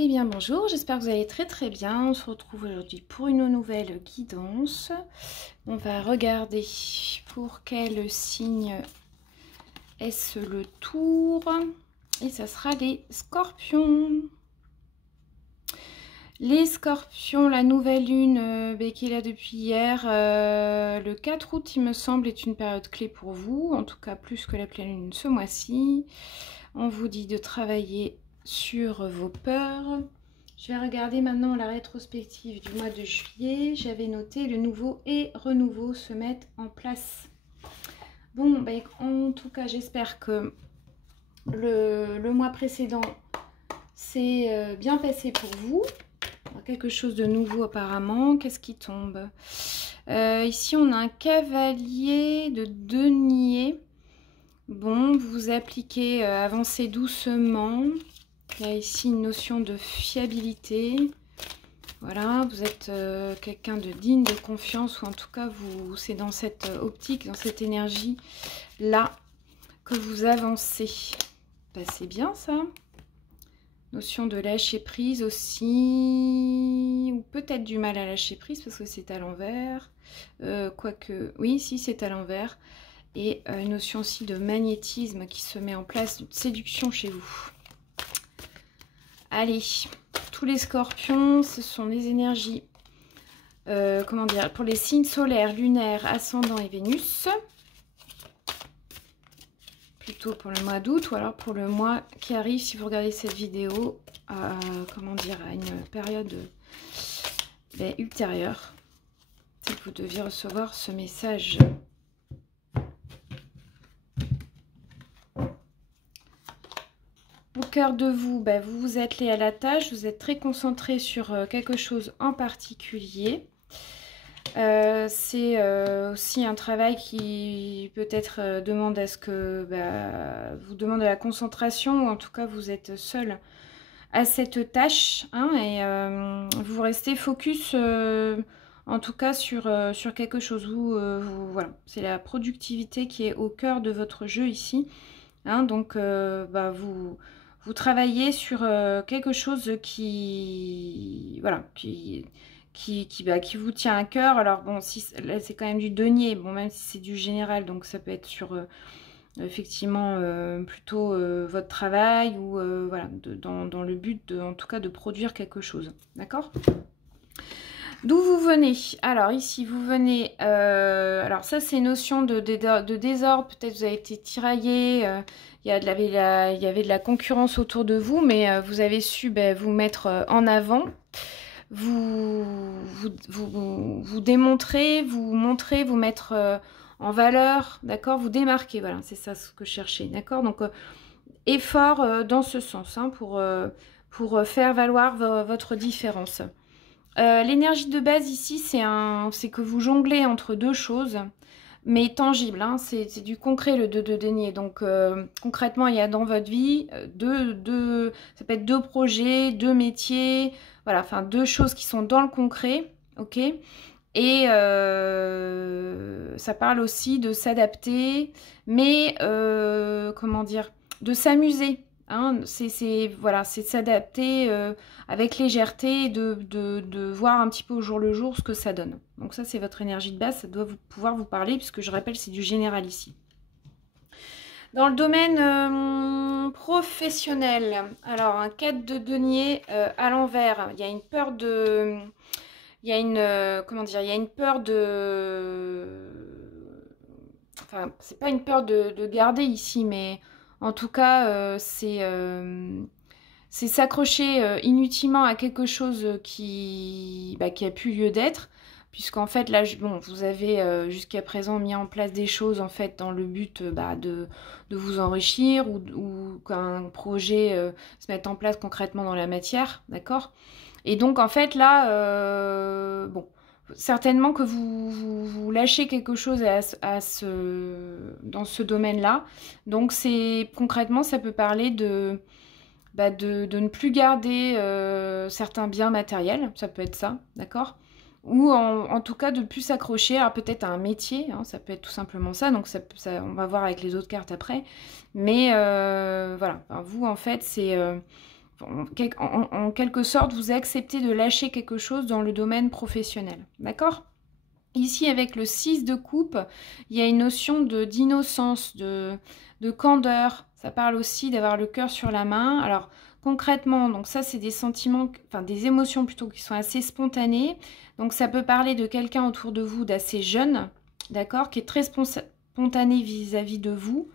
Eh bien bonjour, j'espère que vous allez très bien. On se retrouve aujourd'hui pour une nouvelle guidance. On va regarder pour quel signe est-ce le tour. Et ça sera les scorpions. Les scorpions, la nouvelle lune qui est là depuis hier, le 4 août il me semble est une période clé pour vous. En tout cas plus que la pleine lune ce mois-ci. On vous dit de travailler sur vos peurs. Je vais regarder maintenant la rétrospective du mois de juillet. J'avais noté le nouveau et renouveau se mettent en place. Bon, ben, en tout cas, j'espère que le mois précédent s'est bien passé pour vous. Alors, quelque chose de nouveau apparemment. Qu'est-ce qui tombe? Ici, on a un cavalier de denier. Bon, vous appliquez, avancez doucement. Il y a ici une notion de fiabilité. Voilà, vous êtes quelqu'un de digne, de confiance, ou en tout cas, c'est dans cette optique, dans cette énergie-là que vous avancez. Ben, c'est bien ça. Notion de lâcher prise aussi, ou peut-être du mal à lâcher prise parce que c'est à l'envers. Quoique, oui, si c'est à l'envers. Et une notion aussi de magnétisme qui se met en place, de séduction chez vous. Allez, tous les scorpions, ce sont des énergies, comment dire, pour les signes solaires, lunaires, ascendant et Vénus. Plutôt pour le mois d'août ou alors pour le mois qui arrive si vous regardez cette vidéo, comment dire, à une période ultérieure. Si vous deviez recevoir ce message. Au cœur de vous, vous vous attelez à la tâche, vous êtes très concentré sur quelque chose en particulier. C'est aussi un travail qui peut-être demande à ce que vous demande de la concentration, ou en tout cas vous êtes seul à cette tâche, hein, et vous restez focus en tout cas sur quelque chose. Voilà, c'est la productivité qui est au cœur de votre jeu ici, hein, donc vous travaillez sur quelque chose qui, voilà, qui vous tient à cœur. Alors bon, si là c'est quand même du denier, bon, même si c'est du général, donc ça peut être sur effectivement plutôt votre travail, ou voilà, dans le but en tout cas de produire quelque chose, d'accord? D'où vous venez? Alors ici vous venez, alors ça c'est une notion de désordre, peut-être vous avez été tiraillé, il y avait de la concurrence autour de vous, mais vous avez su vous mettre en avant, vous démontrez, vous montrez, vous mettre en valeur, d'accord? Vous démarquez, voilà, c'est ça ce que je cherchais, d'accord? Donc effort dans ce sens, hein, pour faire valoir votre différence. L'énergie de base ici, c'est que vous jonglez entre deux choses, mais tangibles, hein, c'est du concret, le 2 de denier. Donc concrètement, il y a dans votre vie ça peut être deux projets, deux métiers, voilà, enfin deux choses qui sont dans le concret, ok? Et ça parle aussi de s'adapter, mais comment dire, de s'amuser. Hein, voilà, c'est de s'adapter avec légèreté, de voir un petit peu au jour le jour ce que ça donne. Donc ça, c'est votre énergie de base, ça doit pouvoir vous parler, puisque je rappelle, c'est du général ici. Dans le domaine professionnel, alors un 4 de denier à l'envers, il y a une peur de... Il y a une, comment dire, il y a une peur de... Enfin, c'est pas une peur de garder ici, mais en tout cas, c'est s'accrocher inutilement à quelque chose qui a plus lieu d'être, puisqu'en fait, là, bon, vous avez jusqu'à présent mis en place des choses, en fait, dans le but de vous enrichir, ou qu'un projet se mette en place concrètement dans la matière, d'accord? Et donc, en fait, là, bon, certainement que vous lâchez quelque chose dans ce domaine-là. Donc, concrètement, ça peut parler de ne plus garder certains biens matériels, ça peut être ça, d'accord? Ou en tout cas de ne plus s'accrocher à peut-être à un métier, hein, ça peut être tout simplement ça, donc ça, on va voir avec les autres cartes après. Mais voilà, enfin, vous en fait, c'est en quelque sorte, vous acceptez de lâcher quelque chose dans le domaine professionnel. D'accord ? Ici, avec le 6 de coupe, il y a une notion d'innocence, de candeur. Ça parle aussi d'avoir le cœur sur la main. Alors, concrètement, donc ça, c'est des sentiments, enfin des émotions plutôt qui sont assez spontanées. Donc, ça peut parler de quelqu'un autour de vous d'assez jeune, d'accord, qui est très spontané vis-à-vis de vous,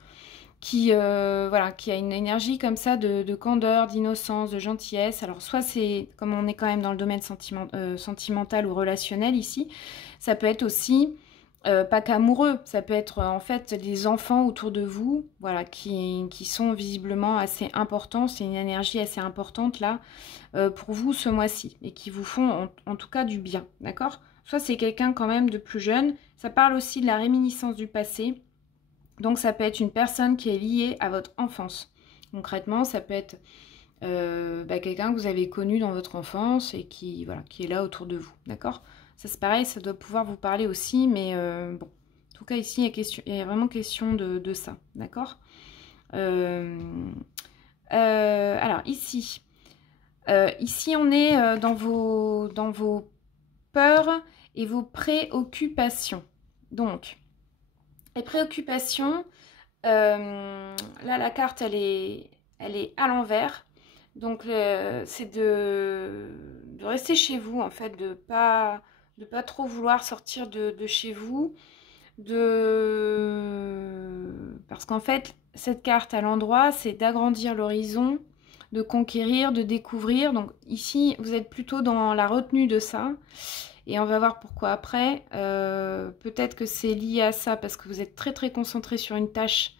qui, voilà, qui a une énergie comme ça de candeur, d'innocence, de gentillesse. Alors, soit c'est, comme on est quand même dans le domaine sentimental ou relationnel ici, ça peut être aussi, pas qu'amoureux, ça peut être en fait des enfants autour de vous, voilà, qui sont visiblement assez importants. C'est une énergie assez importante là, pour vous ce mois-ci, et qui vous font en tout cas du bien, d'accord ? Soit c'est quelqu'un quand même de plus jeune, ça parle aussi de la réminiscence du passé. Donc ça peut être une personne qui est liée à votre enfance. Concrètement, ça peut être quelqu'un que vous avez connu dans votre enfance et qui, voilà, qui est là autour de vous. D'accord ? Ça c'est pareil, ça doit pouvoir vous parler aussi, mais bon. En tout cas, ici, il y a vraiment question de ça. D'accord ? Alors, ici, on est dans vos peurs et vos préoccupations. Donc, les préoccupations, là, la carte, elle est à l'envers. Donc, c'est de rester chez vous, en fait, de pas trop vouloir sortir de chez vous. Parce qu'en fait, cette carte à l'endroit, c'est d'agrandir l'horizon, de conquérir, de découvrir. Donc, ici, vous êtes plutôt dans la retenue de ça. Et on va voir pourquoi après. Peut-être que c'est lié à ça parce que vous êtes très très concentré sur une tâche,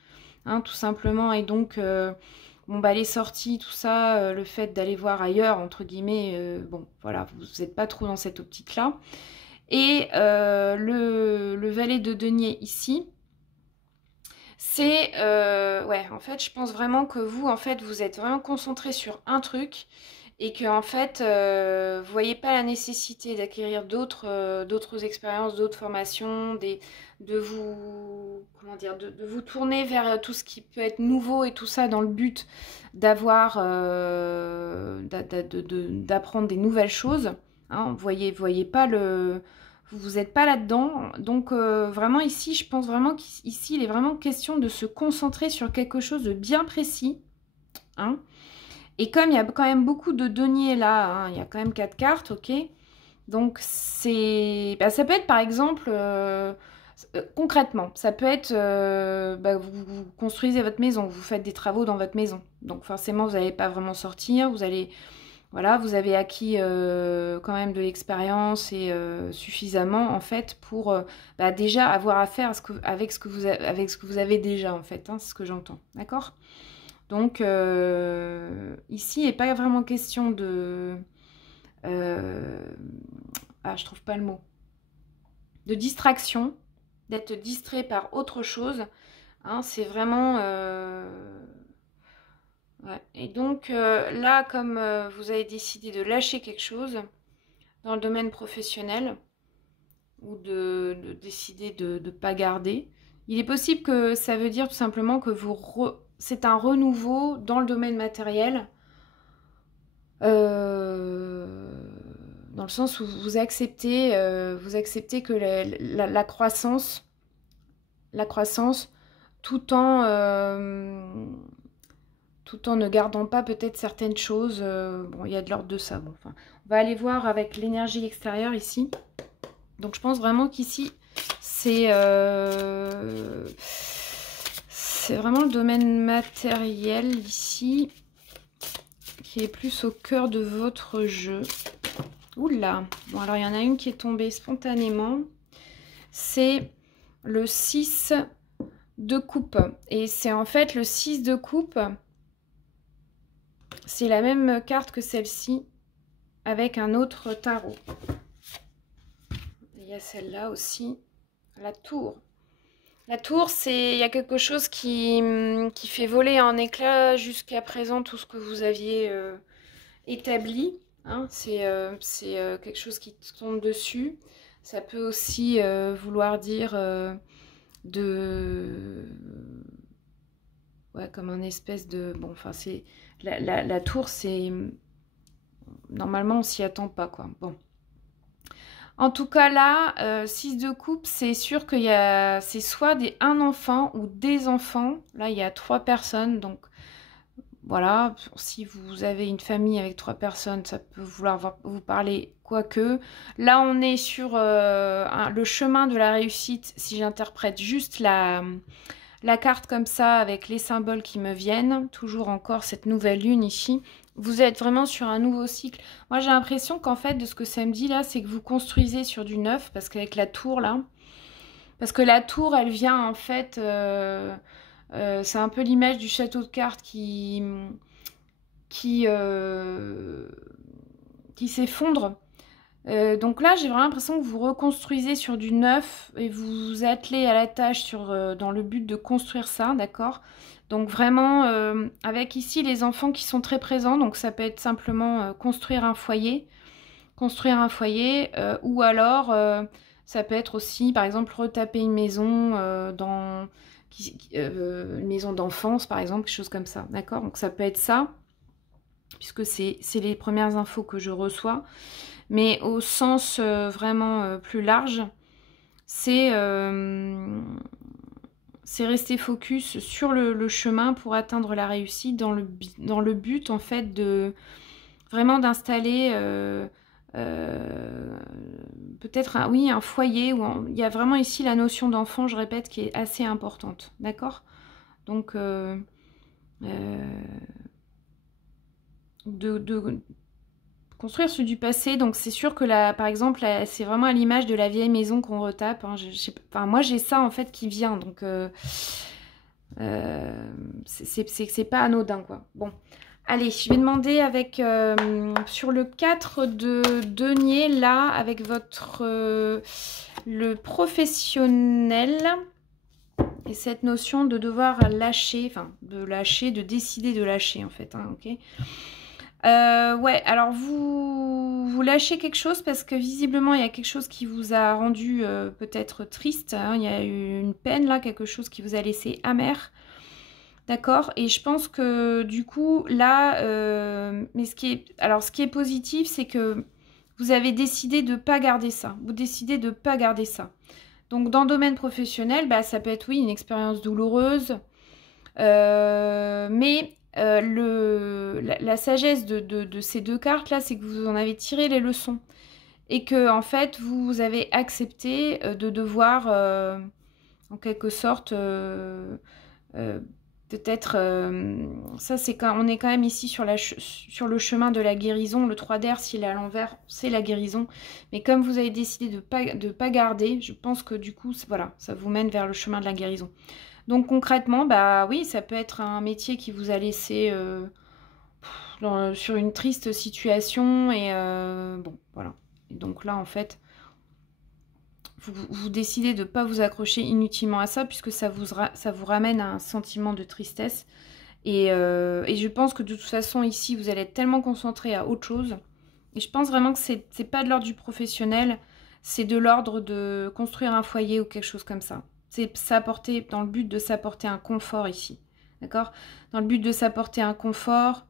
hein, tout simplement. Et donc, les sorties, tout ça, le fait d'aller voir ailleurs, entre guillemets, bon, voilà, vous n'êtes pas trop dans cette optique-là. Et le valet de denier ici, c'est, ouais, en fait, je pense vraiment que vous, en fait, vous êtes vraiment concentré sur un truc et que en fait, vous voyez pas la nécessité d'acquérir d'autres expériences, d'autres formations, de vous, comment dire, de vous tourner vers tout ce qui peut être nouveau et tout ça dans le but d'avoir, d'apprendre des nouvelles choses. Hein, vous voyez pas vous n'êtes pas là-dedans. Donc vraiment ici, je pense vraiment qu'ici, il est vraiment question de se concentrer sur quelque chose de bien précis. Hein. Et comme il y a quand même beaucoup de deniers là, hein, il y a quand même 4 cartes, ok. Donc c'est, ça peut être par exemple, concrètement, ça peut être, vous construisez votre maison, vous faites des travaux dans votre maison. Donc forcément, vous n'allez pas vraiment sortir, vous allez, voilà, vous avez acquis quand même de l'expérience et suffisamment en fait pour déjà avoir affaire avec ce que vous avez déjà en fait, hein, c'est ce que j'entends, d'accord ? Donc ici, il n'est pas vraiment question de... je trouve pas le mot. De distraction, d'être distrait par autre chose. Hein, c'est vraiment... Ouais. Et donc là, comme vous avez décidé de lâcher quelque chose dans le domaine professionnel ou de décider de ne pas garder, il est possible que ça veut dire tout simplement que c'est un renouveau dans le domaine matériel, dans le sens où vous acceptez que la croissance, tout en ne gardant pas peut-être certaines choses. Bon, il y a de l'ordre de ça. Bon, enfin, on va aller voir avec l'énergie extérieure ici. Donc je pense vraiment qu'ici, c'est vraiment le domaine matériel ici qui est plus au cœur de votre jeu. Oula. Bon, alors il y en a une qui est tombée spontanément. C'est le 6 de coupe. Et c'est en fait le 6 de coupe. C'est la même carte que celle-ci avec un autre tarot. Il y a celle-là aussi, la tour. La tour, il y a quelque chose qui fait voler en éclats jusqu'à présent tout ce que vous aviez établi. Hein. C'est quelque chose qui tombe dessus. Ça peut aussi vouloir dire ouais, comme un espèce de... Bon, enfin, c'est la tour, c'est... Normalement, on s'y attend pas, quoi. Bon. En tout cas, là, 6 de coupe, c'est sûr qu'il y a... C'est soit un enfant ou des enfants. Là, il y a 3 personnes, donc... Voilà, si vous avez une famille avec 3 personnes, ça peut vouloir vous parler, quoique. Là, on est sur le chemin de la réussite, si j'interprète juste la carte comme ça, avec les symboles qui me viennent. Toujours encore cette nouvelle lune ici. Vous êtes vraiment sur un nouveau cycle. Moi, j'ai l'impression qu'en fait, de ce que ça me dit là, c'est que vous construisez sur du neuf, parce qu'avec la tour là, parce que la tour, elle vient en fait... c'est un peu l'image du château de cartes qui s'effondre. Donc là, j'ai vraiment l'impression que vous reconstruisez sur du neuf et vous vous attelez à la tâche dans le but de construire ça, d'accord? Donc vraiment, avec ici les enfants qui sont très présents, donc ça peut être simplement construire un foyer, ou alors ça peut être aussi, par exemple, retaper une maison une maison d'enfance, par exemple, quelque chose comme ça, d'accord? Donc ça peut être ça, puisque c'est les premières infos que je reçois, mais au sens vraiment plus large, c'est rester focus sur le chemin pour atteindre la réussite, dans le but, en fait, de vraiment d'installer... peut-être un foyer où il y a vraiment ici la notion d'enfant, je répète, qui est assez importante, d'accord? Donc de construire sur du passé, donc c'est sûr que là, par exemple, c'est vraiment à l'image de la vieille maison qu'on retape, hein. Enfin, moi j'ai ça en fait qui vient, donc c'est pas anodin, quoi. Bon. Allez, je vais demander avec sur le 4 de denier, là, avec le professionnel, et cette notion de devoir lâcher, enfin, de décider de lâcher, en fait, hein, ok. Ouais, alors vous lâchez quelque chose parce que visiblement, il y a quelque chose qui vous a rendu peut-être triste, hein. Il y a eu une peine, là, quelque chose qui vous a laissé amer. D'accord, et je pense que du coup, là, mais ce qui est positif, c'est que vous avez décidé de ne pas garder ça. Vous décidez de ne pas garder ça. Donc, dans le domaine professionnel, bah, ça peut être, oui, une expérience douloureuse, mais la sagesse de ces deux cartes-là, c'est que vous en avez tiré les leçons. Et que, en fait, vous avez accepté de devoir, en quelque sorte... peut-être, ça c'est quand on est quand même ici sur le chemin de la guérison. Le 3 d'air, s'il est à l'envers, c'est la guérison. Mais comme vous avez décidé de pas garder, je pense que du coup, voilà, ça vous mène vers le chemin de la guérison. Donc concrètement, bah oui, ça peut être un métier qui vous a laissé sur une triste situation. Et bon, voilà. Et donc là, en fait... Vous décidez de ne pas vous accrocher inutilement à ça, puisque ça vous ramène à un sentiment de tristesse. Et je pense que de toute façon, ici, vous allez être tellement concentré à autre chose. Et je pense vraiment que c'est pas de l'ordre du professionnel, c'est de l'ordre de construire un foyer ou quelque chose comme ça. C'est s'apporter, dans le but de s'apporter un confort ici. D'accord? Dans le but de s'apporter un confort...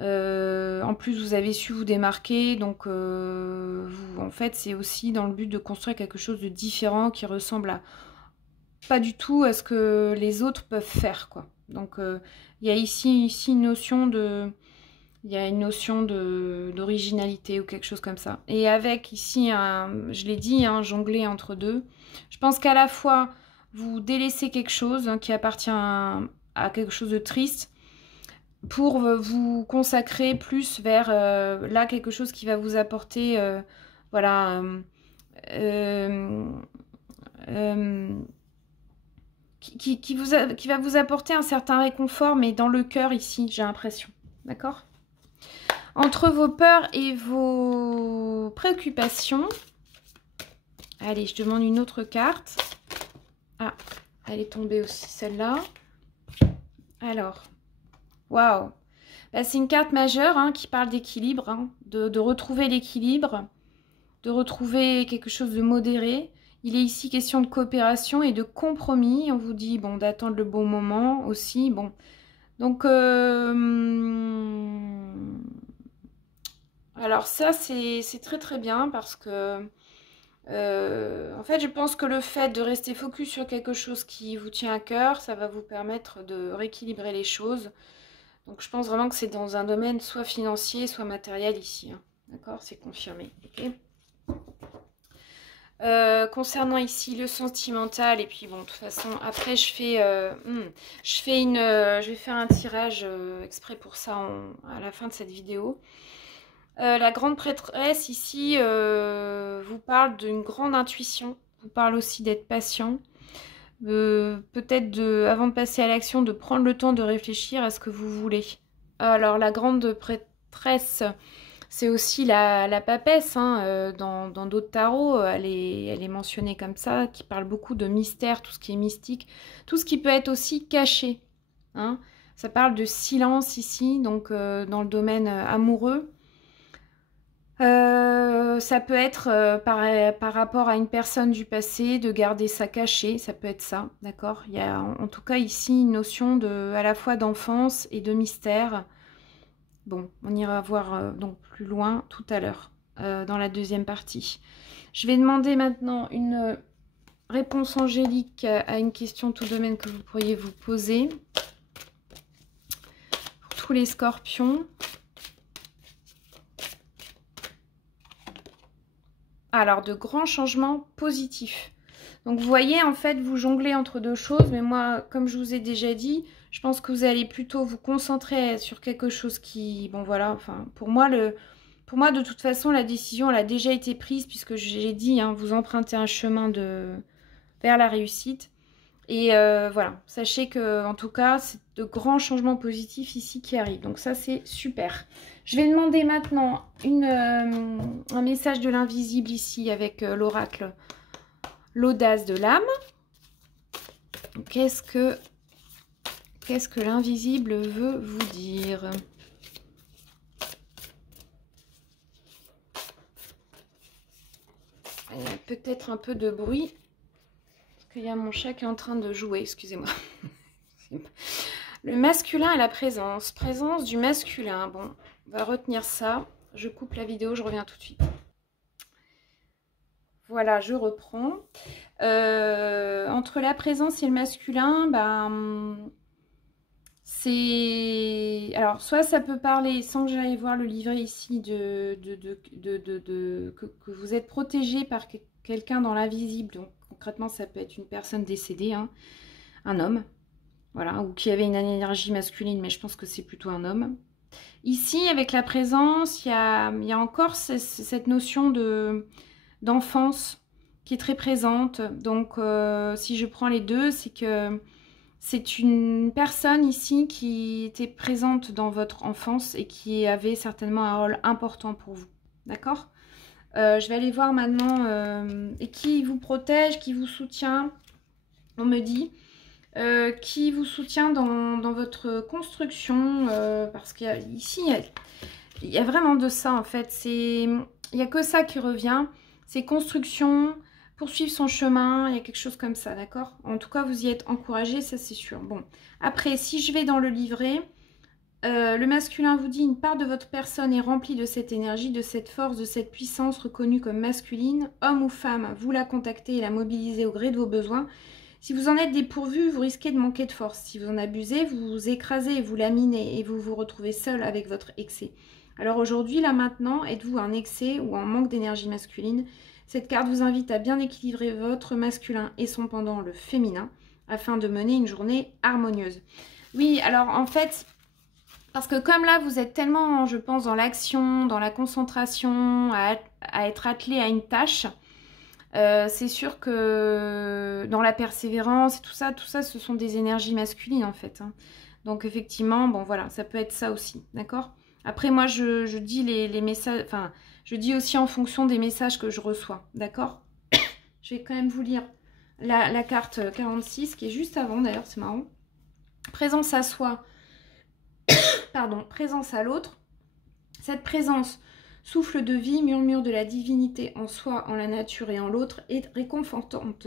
en plus, vous avez su vous démarquer, donc en fait, c'est aussi dans le but de construire quelque chose de différent qui ressemble pas du tout à ce que les autres peuvent faire, quoi. Donc, il y a ici une notion d'originalité ou quelque chose comme ça. Et avec ici, je l'ai dit, jongler entre deux. Je pense qu'à la fois, vous délaissez quelque chose qui appartient à quelque chose de triste, pour vous consacrer plus vers là quelque chose qui va vous apporter voilà qui va vous apporter un certain réconfort, mais dans le cœur ici, j'ai l'impression, d'accord? Entre vos peurs et vos préoccupations, allez, je demande une autre carte. Ah, elle est tombée aussi, celle-là. Alors, waouh! Bah, c'est une carte majeure qui parle d'équilibre, de retrouver l'équilibre, de retrouver quelque chose de modéré. Il est ici question de coopération et de compromis. On vous dit, bon, d'attendre le bon moment aussi. Bon, Donc, alors ça, c'est très très bien parce que, en fait, je pense que le fait de rester focus sur quelque chose qui vous tient à cœur, ça va vous permettre de rééquilibrer les choses. Donc, je pense vraiment que c'est dans un domaine soit financier, soit matériel ici. Hein. D'accord? C'est confirmé. Ok. Concernant ici le sentimental, et puis bon, de toute façon, après je vais faire un tirage exprès pour ça à la fin de cette vidéo. La grande prêtresse ici vous parle d'une grande intuition, vous parle aussi d'être patient, peut-être avant de passer à l'action, de prendre le temps de réfléchir à ce que vous voulez. Alors la grande prêtresse, c'est aussi la papesse, hein, dans d'autres tarots, elle est mentionnée comme ça, qui parle beaucoup de mystère, tout ce qui est mystique, tout ce qui peut être aussi caché. Hein. Ça parle de silence ici, donc dans le domaine amoureux. Ça peut être par rapport à une personne du passé, de garder ça caché, ça peut être ça, d'accord? Il y a en tout cas ici une notion à la fois d'enfance et de mystère. Bon, on ira voir donc plus loin tout à l'heure, dans la deuxième partie. Je vais demander maintenant une réponse angélique à une question tout domaine que vous pourriez vous poser. Pour tous les scorpions. Alors, de grands changements positifs. Donc, vous voyez, en fait, vous jonglez entre deux choses. Mais moi, comme je vous ai déjà dit, je pense que vous allez plutôt vous concentrer sur quelque chose qui... Bon, voilà, enfin, pour moi, de toute façon, la décision, elle a déjà été prise, puisque j'ai dit, hein, vous empruntez un chemin vers la réussite. Et voilà, sachez que en tout cas, c'est de grands changements positifs ici qui arrivent. Donc ça, c'est super. Je vais demander maintenant un message de l'invisible ici avec l'oracle, l'audace de l'âme. Qu'est-ce que l'invisible veut vous dire? Il y a peut-être un peu de bruit. Il y a mon chat qui est en train de jouer, excusez-moi. Le masculin et la présence. Présence du masculin. Bon, on va retenir ça. Je coupe la vidéo, je reviens tout de suite. Voilà, je reprends. Entre la présence et le masculin, ben, c'est... Alors, soit ça peut parler, sans que j'aille voir le livret ici, que vous êtes protégé par quelqu'un dans l'invisible. Donc, concrètement, ça peut être une personne décédée, hein, un homme, voilà, ou qui avait une énergie masculine, mais je pense que c'est plutôt un homme. Ici, avec la présence, il y a encore cette notion d'enfance qui est très présente. Donc, si je prends les deux, c'est que c'est une personne ici qui était présente dans votre enfance et qui avait certainement un rôle important pour vous. D'accord ? Je vais aller voir maintenant et qui vous protège, qui vous soutient. On me dit qui vous soutient dans votre construction parce qu'ici il y a vraiment de ça en fait. Il n'y a que ça qui revient. C'est construction, poursuivre son chemin, il y a quelque chose comme ça, d'accord? En tout cas, vous y êtes encouragé, ça c'est sûr. Bon, après, si je vais dans le livret, le masculin vous dit une part de votre personne est remplie de cette énergie, de cette force, de cette puissance reconnue comme masculine. Homme ou femme, vous la contactez et la mobilisez au gré de vos besoins. Si vous en êtes dépourvu, vous risquez de manquer de force. Si vous en abusez, vous vous écrasez, vous laminez et vous vous retrouvez seul avec votre excès. Alors aujourd'hui, là maintenant, êtes-vous un excès ou un manque d'énergie masculine? Cette carte vous invite à bien équilibrer votre masculin et son pendant, le féminin, afin de mener une journée harmonieuse. Oui, alors en fait... Parce que comme là, vous êtes tellement, je pense, dans l'action, dans la concentration, à être attelé à une tâche, c'est sûr que dans la persévérance et tout ça, ce sont des énergies masculines en fait. Hein. Donc effectivement, bon voilà, ça peut être ça aussi, d'accord? Après, moi, je dis les messages, enfin, je dis aussi en fonction des messages que je reçois, d'accord? Je vais quand même vous lire la carte 46, qui est juste avant d'ailleurs, c'est marrant. Présence à soi. Pardon, présence à l'autre. Cette présence, souffle de vie, murmure de la divinité en soi, en la nature et en l'autre, est réconfortante.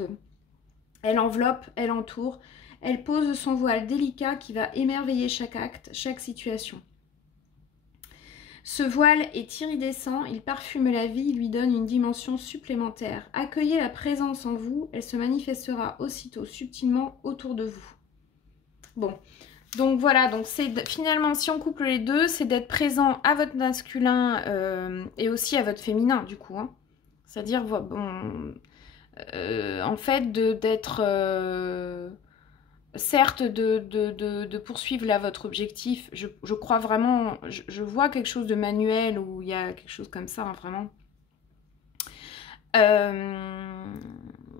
Elle enveloppe, elle entoure, Elle pose son voile délicat qui va émerveiller chaque acte, chaque situation. Ce voile est iridescent, il parfume la vie, lui donne une dimension supplémentaire. Accueillez la présence en vous, elle se manifestera aussitôt subtilement autour de vous. Bon, donc voilà, donc c'est finalement, si on couple les deux, c'est d'être présent à votre masculin et aussi à votre féminin, du coup. Hein. C'est-à-dire, bon, en fait, d'être... certes, de poursuivre là votre objectif, je crois vraiment, je vois quelque chose de manuel où il y a quelque chose comme ça, hein, vraiment.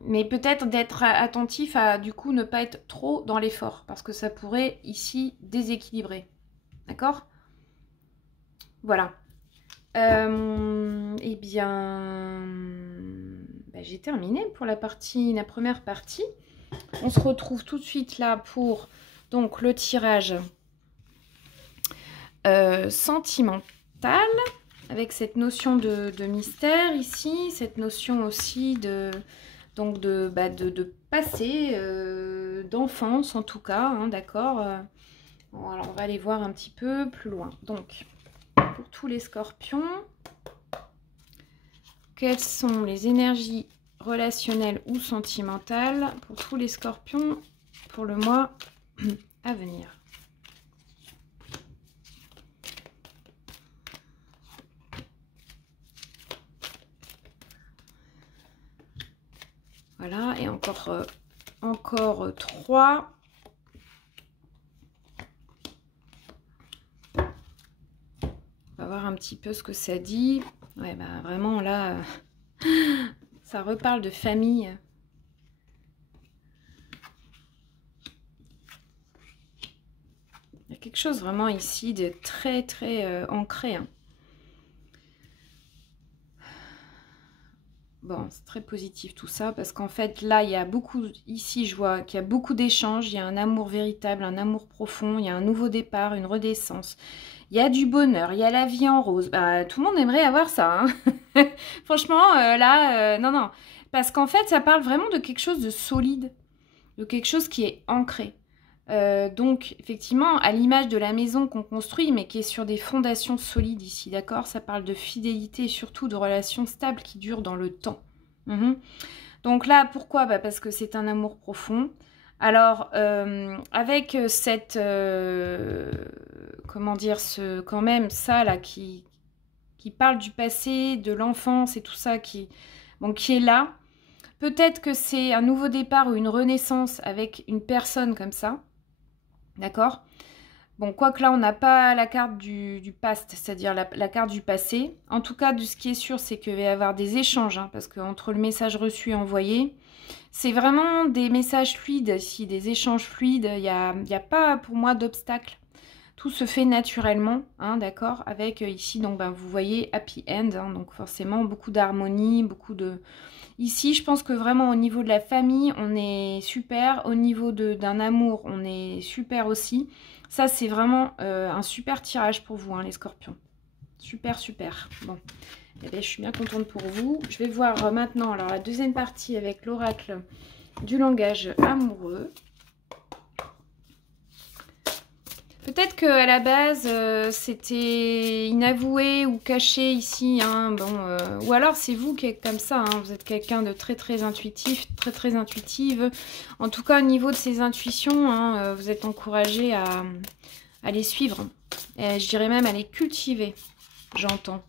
Mais peut-être d'être attentif à, du coup, ne pas être trop dans l'effort, parce que ça pourrait, ici, déséquilibrer. D'accord? Voilà. Eh bien, bah, j'ai terminé pour la première partie. On se retrouve tout de suite là pour donc le tirage sentimental avec cette notion de mystère ici, cette notion aussi de passé, d'enfance en tout cas, hein, d'accord. Bon, alors on va aller voir un petit peu plus loin. Donc pour tous les scorpions, quelles sont les énergies relationnelles ou sentimentales pour tous les scorpions pour le mois à venir? Voilà, et encore 3. On va voir un petit peu ce que ça dit. Ouais, bah vraiment là, ça reparle de famille. Il y a quelque chose vraiment ici de très très ancré. Hein. Bon, c'est très positif tout ça, parce qu'en fait, là, il y a beaucoup, ici, je vois qu'il y a beaucoup d'échanges, il y a un amour véritable, un amour profond, il y a un nouveau départ, une renaissance, il y a du bonheur, il y a la vie en rose. Bah, tout le monde aimerait avoir ça, hein. Franchement, là, non, parce qu'en fait, ça parle vraiment de quelque chose de solide, de quelque chose qui est ancré. Donc, effectivement, à l'image de la maison qu'on construit, mais qui est sur des fondations solides ici, d'accord? Ça parle de fidélité et surtout de relations stables qui durent dans le temps. Donc là, pourquoi? Bah parce que c'est un amour profond. Alors, avec cette... comment dire? Quand même, ça, là, qui parle du passé, de l'enfance et tout ça, qui est là. Peut-être que c'est un nouveau départ ou une renaissance avec une personne comme ça. D'accord? Bon, quoique là, on n'a pas la carte du past, c'est-à-dire la carte du passé. En tout cas, de ce qui est sûr, c'est qu'il va y avoir des échanges, hein, parce qu'entre le message reçu et envoyé, c'est vraiment des messages fluides ici, des échanges fluides. Il n'y a pas, pour moi, d'obstacle. Tout se fait naturellement, hein, d'accord? Avec ici, donc, ben, vous voyez, happy end, hein, donc forcément, beaucoup d'harmonie, beaucoup de... Ici, je pense que vraiment, au niveau de la famille, on est super. Au niveau d'un amour, on est super aussi. Ça, c'est vraiment un super tirage pour vous, hein, les scorpions. Super, super. Bon, eh bien, je suis bien contente pour vous. Je vais voir maintenant alors, la deuxième partie avec l'oracle du langage amoureux. Peut-être qu'à la base, c'était inavoué ou caché ici. Hein, bon, ou alors c'est vous qui êtes comme ça. Hein, vous êtes quelqu'un de très très intuitif, très très intuitive. En tout cas, au niveau de ces intuitions, hein, vous êtes encouragé à les suivre. Et je dirais même à les cultiver, j'entends.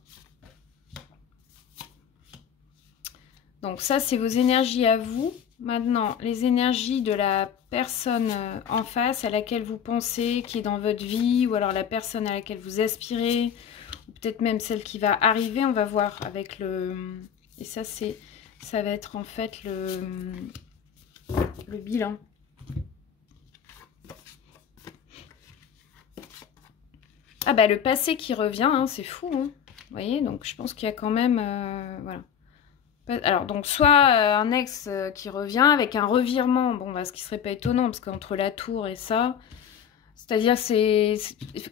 Donc ça, c'est vos énergies à vous. Maintenant, les énergies de la personne en face à laquelle vous pensez, qui est dans votre vie, ou alors la personne à laquelle vous aspirez, ou peut-être même celle qui va arriver, on va voir avec le... Et ça, ça va être en fait le bilan. Ah bah le passé qui revient, hein, c'est fou, hein. Vous voyez, donc je pense qu'il y a quand même... voilà. Alors, donc, soit un ex qui revient avec un revirement, bon, bah, ce qui serait pas étonnant, parce qu'entre la tour et ça, c'est-à-dire,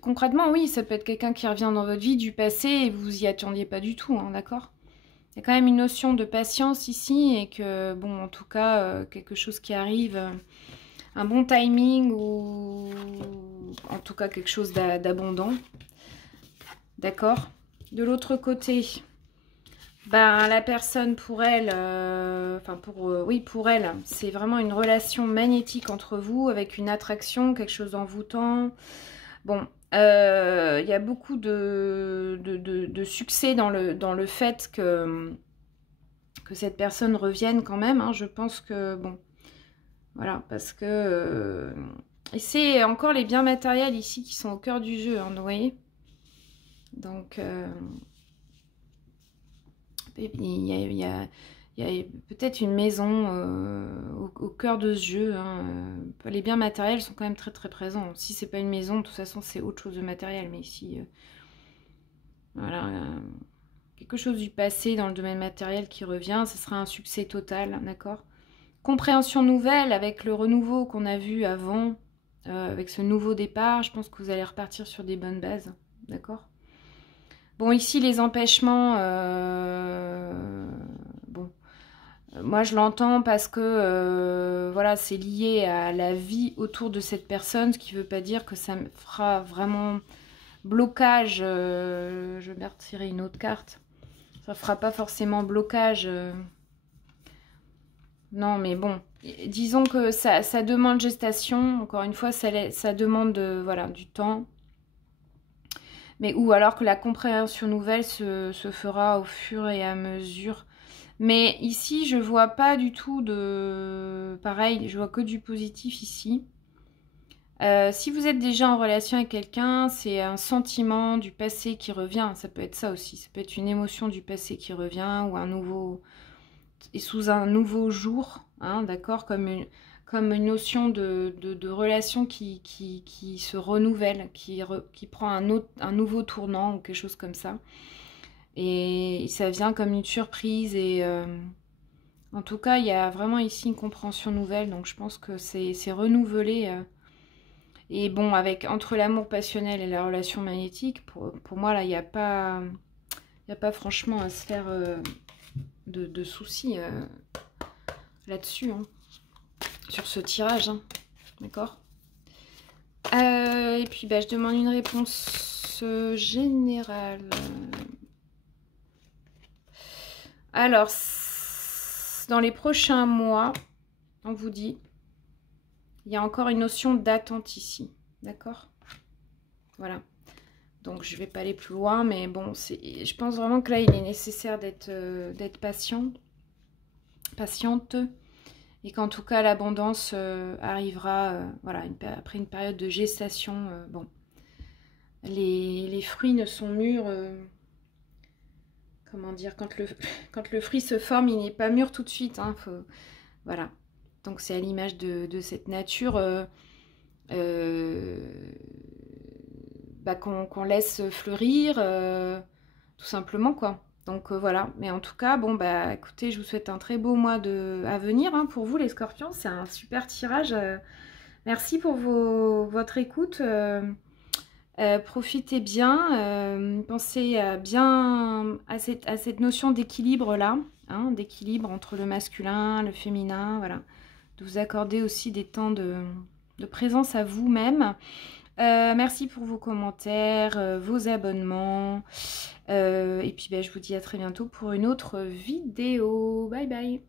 concrètement, oui, ça peut être quelqu'un qui revient dans votre vie du passé et vous y attendiez pas du tout, hein, d'accord? Il y a quand même une notion de patience ici et que, bon, en tout cas, quelque chose qui arrive un bon timing ou en tout cas quelque chose d'abondant. D'accord? De l'autre côté, ben, la personne pour elle, oui, pour elle, c'est vraiment une relation magnétique entre vous avec une attraction, quelque chose d'envoûtant. Bon, il y a beaucoup de succès dans le fait que cette personne revienne quand même. Hein. Je pense que, bon, voilà, parce que... et c'est encore les biens matériels ici qui sont au cœur du jeu, hein, vous voyez. Donc, il y a peut-être une maison au cœur de ce jeu. Hein. Les biens matériels sont quand même très très présents. Si c'est pas une maison, de toute façon, c'est autre chose de matériel. Mais ici, voilà, quelque chose du passé dans le domaine matériel qui revient, ce sera un succès total, d'accord? Compréhension nouvelle avec le renouveau qu'on a vu avant, avec ce nouveau départ. Je pense que vous allez repartir sur des bonnes bases, d'accord? Bon, ici, les empêchements, bon, moi, je l'entends parce que, voilà, c'est lié à la vie autour de cette personne, ce qui ne veut pas dire que ça me fera vraiment blocage. Je vais retirer une autre carte. Ça ne fera pas forcément blocage. Non, mais bon, disons que ça demande gestation. Encore une fois, ça demande, voilà, du temps. Mais ou alors que la compréhension nouvelle se fera au fur et à mesure. Mais ici, je vois pas du tout de... Pareil, je vois que du positif ici. Si vous êtes déjà en relation avec quelqu'un, c'est un sentiment du passé qui revient. Ça peut être ça aussi. Ça peut être une émotion du passé qui revient ou un nouveau... Et sous un nouveau jour, hein, d'accord, comme une notion de relation qui se renouvelle, qui prend un nouveau tournant ou quelque chose comme ça. Et ça vient comme une surprise et en tout cas, il y a vraiment ici une compréhension nouvelle, donc je pense que c'est renouvelé. Et bon, entre l'amour passionnel et la relation magnétique, pour moi, là, il n'y a pas franchement à se faire de soucis là-dessus, hein, sur ce tirage, hein, d'accord. Et puis, bah, je demande une réponse générale. Alors, dans les prochains mois, on vous dit, il y a encore une notion d'attente ici, d'accord? Voilà. Donc, je ne vais pas aller plus loin, mais bon, je pense vraiment que là, il est nécessaire d'être patiente, et qu'en tout cas, l'abondance arrivera, voilà, après une période de gestation. Bon, les fruits ne sont mûrs... comment dire, quand le fruit se forme, il n'est pas mûr tout de suite. Hein, voilà. Donc c'est à l'image de cette nature bah, qu'on laisse fleurir, tout simplement, quoi. Donc voilà. Mais en tout cas, bon, bah écoutez, je vous souhaite un très beau mois à venir hein, pour vous les scorpions. C'est un super tirage. Merci pour votre écoute. Profitez bien, pensez bien à cette notion d'équilibre là, hein, d'équilibre entre le masculin, le féminin, voilà. De vous accorder aussi des temps de présence à vous-même. Merci pour vos commentaires, vos abonnements. Et puis ben, je vous dis à très bientôt pour une autre vidéo. Bye bye.